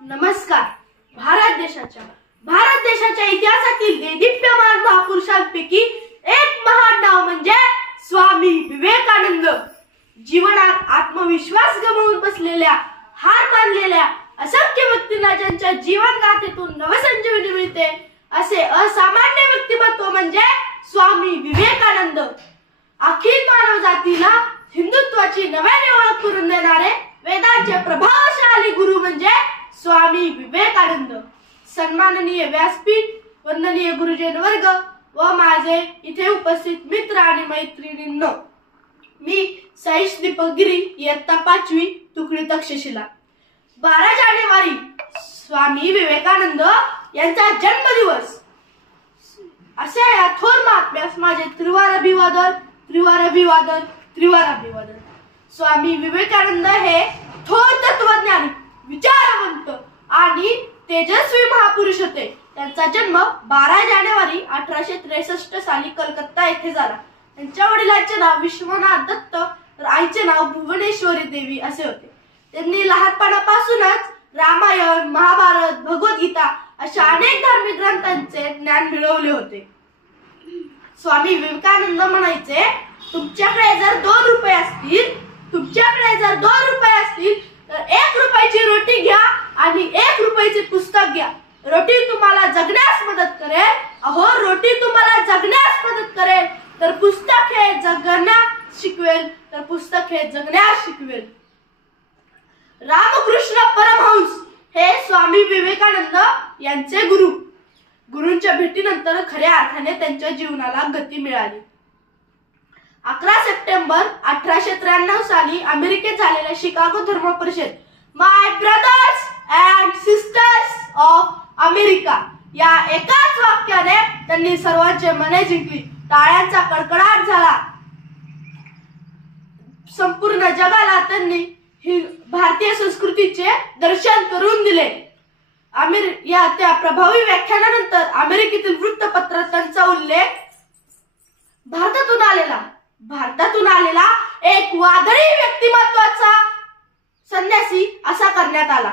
नमस्कार. भारत देशाच्या इतिहासातील देदीप्यमान महापुरुषांपैकी एक महान नाव म्हणजे स्वामी विवेकानंद. जीवनात आत्मविश्वास गमावून बसलेल्या, हार मानलेल्या असंख्य व्यक्तींना ज्यांच्या जीवन गाथेतून नवसंजीवनी मिळते असे असामान्य व्यक्तिमत्व म्हणजे स्वामी विवेकानंद. अखिल मानव जातीला हिंदुत्वाची नव्याने ओळख करून देणारे वेदांचे प्रभावशाली गुरु म्हणजे स्वामी विवेकानंद. सन्माननीय व्यासपीठ, वंदनीय गुरुजन वर्ग व माझे इथे उपस्थित मित्र आणि मैत्रिणींनो, मी सईश दीपक गिरी, इयत्ता 5वी, तुकडी तक्षशिला. 12 जानेवारी स्वामी विवेकानंद यांचा जन्मदिवस. अशा या थोर महात्म्यास माझे त्रिवार अभिवादन. स्वामी विवेकानंद हे थोर तत्वज्ञानी, विचारवंत आणि तेजस्वी महापुरुष होते. त्यांचा जन्म 12 जानेवारी 1863 साली कलकत्ता येथे झाला. त्यांच्या वडिलांचे नाव विश्वनाथ दत्त तर आईचे नाव भुवनेश्वरी देवी असे होते. त्यांनी लहानपणापासूनच रामायण, महाभारत, भगवद्गीता अशा अनेक धार्मिक ग्रंथांचे ज्ञान मिळवले होते. स्वामी विवेकानंद म्हणायचे, तुमच्याकडे जर 2 रुपये असतील तर 1 रुपयाची रोटी घ्या आणि 1 रुपयाचे पुस्तक घ्या. रोटी तुम्हाला जगण्यास मदत करेल. अहो, रोटी तुम्हाला जगण्यास मदत करेल तर पुस्तक हे जगण्यास शिकवेल. रामकृष्ण परमहंस हे स्वामी विवेकानंद यांचे गुरूंच्या भेटीनंतर खऱ्या अर्थाने त्यांच्या जीवनाला गती मिळाली. 11 सप्टेंबर 1893 साली अमेरिकेत झालेल्या शिकागो धर्म परिषद, my brothers and sisters of America या एकाच वाक्याने त्यांनी सर्वांची मने जिंकली. टाळ्यांचा कडकडाट झाला. संपूर्ण जगाला त्यांनी भारतीय संस्कृतीचे दर्शन करून दिले. त्या प्रभावी व्याख्यानानंतर अमेरिकेतील वृत्तपत्रात त्यांचा उल्लेख भारतातून आलेला एक वादळी व्यक्तिमत्वाचा संन्यासी असा करण्यात आला.